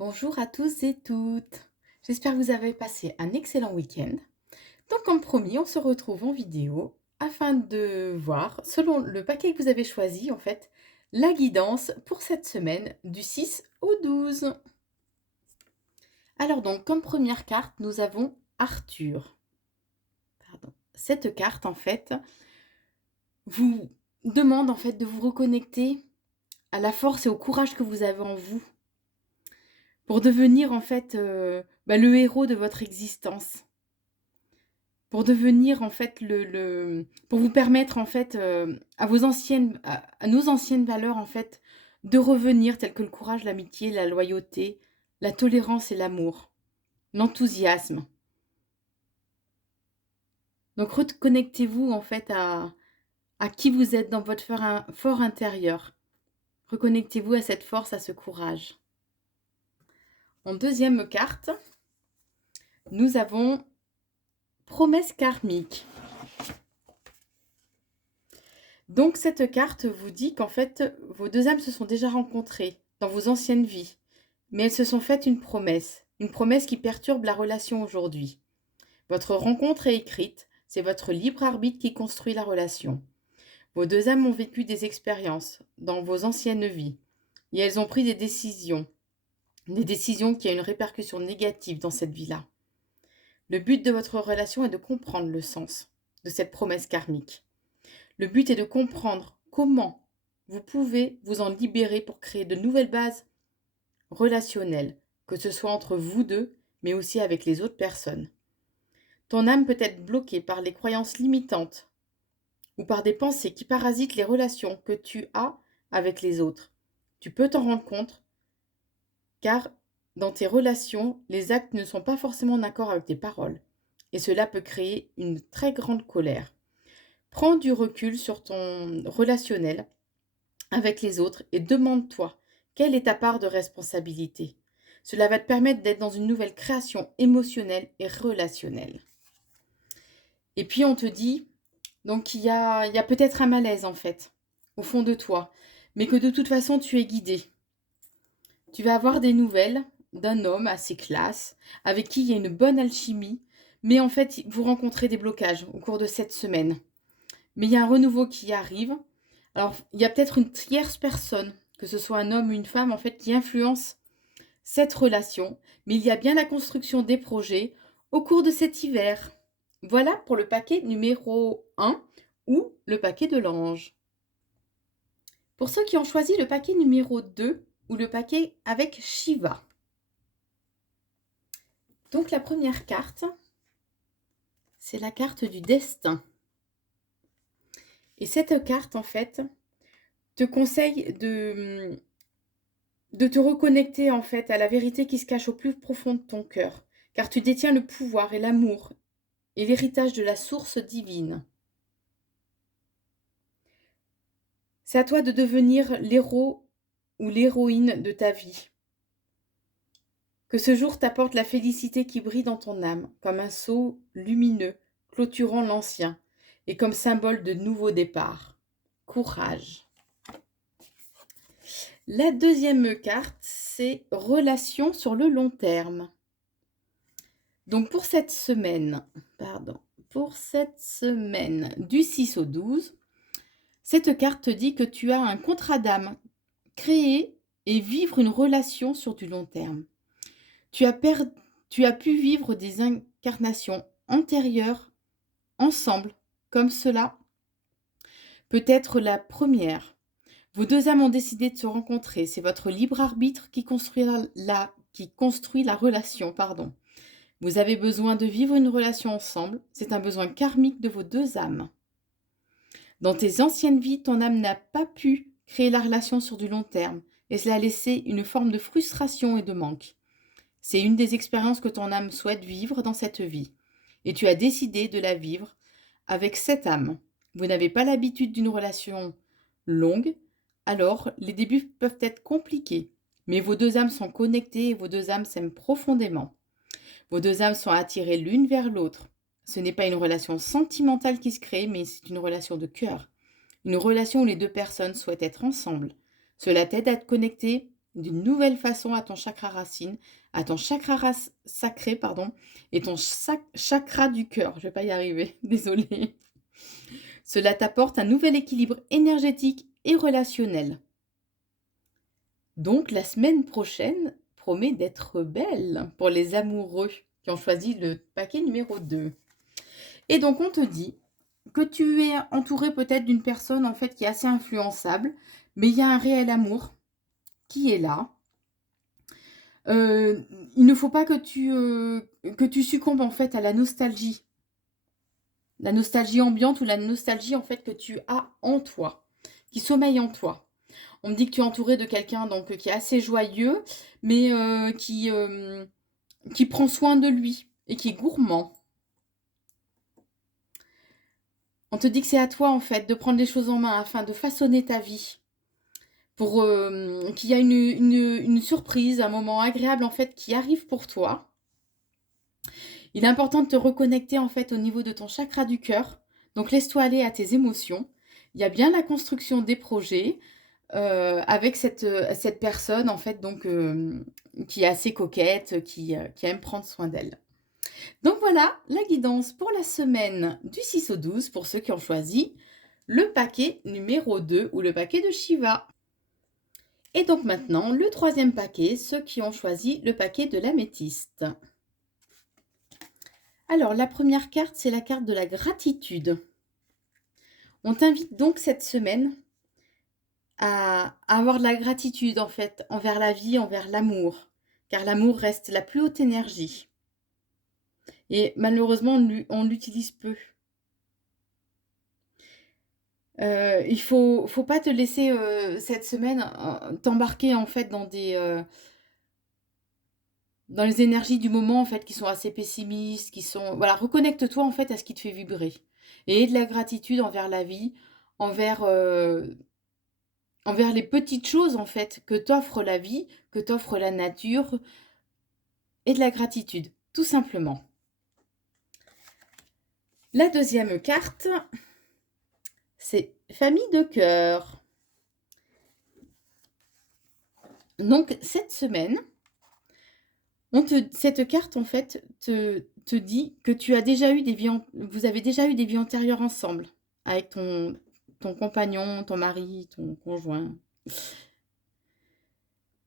Bonjour à tous et toutes. J'espère que vous avez passé un excellent week-end. Donc comme promis, on se retrouve en vidéo afin de voir, selon le paquet que vous avez choisi, la guidance pour cette semaine du 6 au 12. Alors donc, comme première carte, nous avons Arthur. Pardon. Cette carte, vous demande de vous reconnecter à la force et au courage que vous avez en vous pour devenir le héros de votre existence. Pour devenir pour vous permettre à nos anciennes valeurs de revenir telles que le courage, l'amitié, la loyauté, la tolérance et l'amour, l'enthousiasme. Donc reconnectez-vous à qui vous êtes dans votre fort intérieur. Reconnectez-vous à cette force, à ce courage. En deuxième carte, nous avons promesse karmique. Donc cette carte vous dit vos deux âmes se sont déjà rencontrées dans vos anciennes vies, mais elles se sont faites une promesse qui perturbe la relation aujourd'hui. Votre rencontre est écrite, c'est votre libre arbitre qui construit la relation. Vos deux âmes ont vécu des expériences dans vos anciennes vies, et elles ont pris des décisions qui ont une répercussion négative dans cette vie-là. Le but de votre relation est de comprendre le sens de cette promesse karmique. Le but est de comprendre comment vous pouvez vous en libérer pour créer de nouvelles bases relationnelles, que ce soit entre vous deux, mais aussi avec les autres personnes. Ton âme peut être bloquée par les croyances limitantes ou par des pensées qui parasitent les relations que tu as avec les autres. Tu peux t'en rendre compte car dans tes relations, les actes ne sont pas forcément en accord avec tes paroles et cela peut créer une très grande colère. Prends du recul sur ton relationnel avec les autres et demande-toi quelle est ta part de responsabilité. Cela va te permettre d'être dans une nouvelle création émotionnelle et relationnelle. Et puis on te dit, donc il y a peut-être un malaise au fond de toi, mais que de toute façon tu es guidé. Tu vas avoir des nouvelles d'un homme assez classe, avec qui il y a une bonne alchimie, mais vous rencontrez des blocages au cours de cette semaine. Mais il y a un renouveau qui arrive. Alors, il y a peut-être une tierce personne, que ce soit un homme ou une femme, qui influence cette relation. Mais il y a bien la construction des projets au cours de cet hiver. Voilà pour le paquet numéro 1 ou le paquet de l'ange. Pour ceux qui ont choisi le paquet numéro 2 ou le paquet avec Shiva. Donc la première carte, c'est la carte du destin. Et cette carte, te conseille de te reconnecter à la vérité qui se cache au plus profond de ton cœur, car tu détiens le pouvoir et l'amour et l'héritage de la source divine. C'est à toi de devenir l'héros ou l'héroïne de ta vie. Que ce jour t'apporte la félicité qui brille dans ton âme, comme un sceau lumineux clôturant l'ancien et comme symbole de nouveau départ. Courage. La deuxième carte, c'est Relations sur le long terme. Donc pour cette semaine du 6 au 12, cette carte te dit que tu as un contrat d'âme, créer et vivre une relation sur du long terme. Tu as pu vivre des incarnations antérieures ensemble, comme cela peut être la première. Vos deux âmes ont décidé de se rencontrer. C'est votre libre arbitre qui construit la relation. Vous avez besoin de vivre une relation ensemble. C'est un besoin karmique de vos deux âmes. Dans tes anciennes vies, ton âme n'a pas pu créer la relation sur du long terme et cela a laissé une forme de frustration et de manque. C'est une des expériences que ton âme souhaite vivre dans cette vie et tu as décidé de la vivre avec cette âme. Vous n'avez pas l'habitude d'une relation longue, alors les débuts peuvent être compliqués, mais vos deux âmes sont connectées et vos deux âmes s'aiment profondément. Vos deux âmes sont attirées l'une vers l'autre. Ce n'est pas une relation sentimentale qui se crée, mais c'est une relation de cœur. Une relation où les deux personnes souhaitent être ensemble. Cela t'aide à te connecter d'une nouvelle façon à ton chakra racine, à ton sacré, pardon, et ton chakra du cœur. Je vais pas y arriver, désolée. Cela t'apporte un nouvel équilibre énergétique et relationnel. Donc la semaine prochaine promet d'être belle pour les amoureux qui ont choisi le paquet numéro 2. Et donc on te dit que tu es entouré peut-être d'une personne en fait qui est assez influençable, mais il y a un réel amour qui est là. Il ne faut pas que tu succombes en fait à la nostalgie ambiante ou la nostalgie en fait que tu as en toi, qui sommeille en toi. On me dit que tu es entouré de quelqu'un donc qui est assez joyeux, mais qui prend soin de lui et qui est gourmand. On te dit que c'est à toi en fait de prendre les choses en main afin de façonner ta vie pour qu'il y ait une surprise, un moment agréable en fait qui arrive pour toi. Il est important de te reconnecter en fait au niveau de ton chakra du cœur. Donc laisse-toi aller à tes émotions. Il y a bien la construction des projets avec cette personne en fait donc qui est assez coquette, qui aime prendre soin d'elle. Donc voilà la guidance pour la semaine du 6 au 12 pour ceux qui ont choisi le paquet numéro 2 ou le paquet de Shiva. Et donc maintenant, le troisième paquet, ceux qui ont choisi le paquet de l'améthyste. Alors, la première carte, c'est la carte de la gratitude. On t'invite donc cette semaine à avoir de la gratitude, en fait, envers la vie, envers l'amour. Car l'amour reste la plus haute énergie. Et malheureusement, on l'utilise peu. Il faut pas te laisser cette semaine t'embarquer en fait dans les énergies du moment en fait qui sont assez pessimistes, qui sont voilà, reconnecte-toi en fait à ce qui te fait vibrer et aie de la gratitude envers la vie, envers envers les petites choses en fait que t'offre la vie, que t'offre la nature et de la gratitude, tout simplement. La deuxième carte, c'est famille de cœur. Donc cette semaine, cette carte en fait te dit que tu as déjà eu vous avez déjà eu des vies antérieures ensemble avec ton compagnon, ton mari, ton conjoint.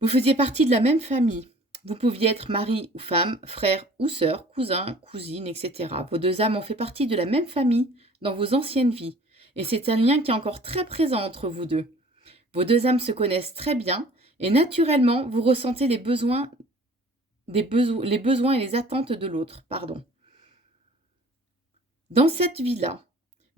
Vous faisiez partie de la même famille. Vous pouviez être mari ou femme, frère ou sœur, cousin, cousine, etc. Vos deux âmes ont fait partie de la même famille dans vos anciennes vies. Et c'est un lien qui est encore très présent entre vous deux. Vos deux âmes se connaissent très bien et naturellement, vous ressentez les besoins et les attentes de l'autre, pardon. Dans cette vie-là,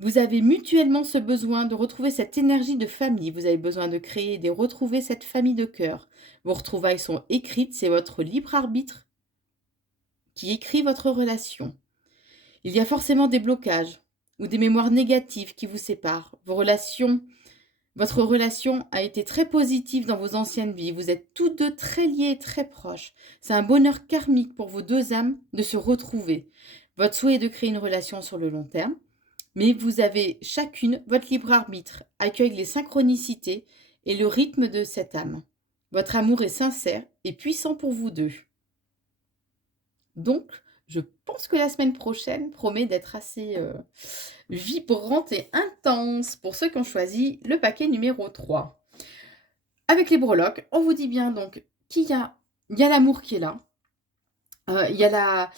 vous avez mutuellement ce besoin de retrouver cette énergie de famille. Vous avez besoin de créer et de retrouver cette famille de cœur. Vos retrouvailles sont écrites, c'est votre libre arbitre qui écrit votre relation. Il y a forcément des blocages ou des mémoires négatives qui vous séparent. Votre relation a été très positive dans vos anciennes vies. Vous êtes tous deux très liés et très proches. C'est un bonheur karmique pour vos deux âmes de se retrouver. Votre souhait est de créer une relation sur le long terme, mais vous avez chacune votre libre arbitre, accueille les synchronicités et le rythme de cette âme. Votre amour est sincère et puissant pour vous deux. Donc, je pense que la semaine prochaine promet d'être assez vibrante et intense pour ceux qui ont choisi le paquet numéro 3. Avec les breloques, on vous dit bien donc qu'il y a l'amour qui est là. Il y a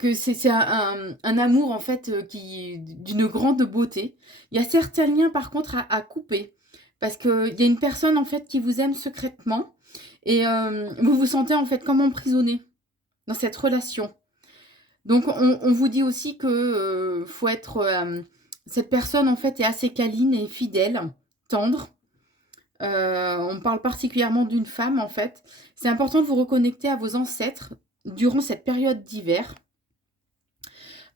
que c'est un amour en fait d'une grande beauté. Il y a certains liens par contre à couper parce qu'il y a une personne en fait qui vous aime secrètement et vous vous sentez en fait comme emprisonné dans cette relation. Donc on vous dit aussi que faut être cette personne en fait est assez câline et fidèle, tendre. On parle particulièrement d'une femme en fait. C'est important de vous reconnecter à vos ancêtres durant cette période d'hiver.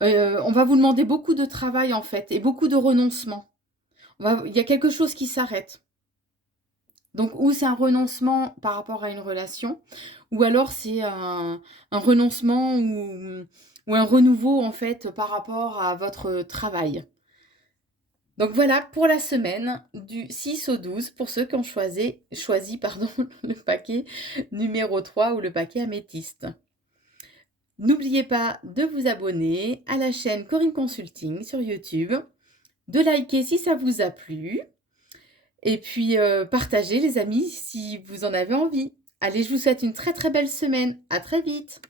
On va vous demander beaucoup de travail en fait et beaucoup de renoncement. Il y a quelque chose qui s'arrête. Donc ou c'est un renoncement par rapport à une relation, ou alors c'est un renoncement ou un renouveau en fait par rapport à votre travail. Donc voilà pour la semaine du 6 au 12 pour ceux qui ont choisi pardon, le paquet numéro 3 ou le paquet améthyste. N'oubliez pas de vous abonner à la chaîne Corinne Consulting sur YouTube, de liker si ça vous a plu et puis partagez les amis si vous en avez envie. Allez, je vous souhaite une très très belle semaine. À très vite.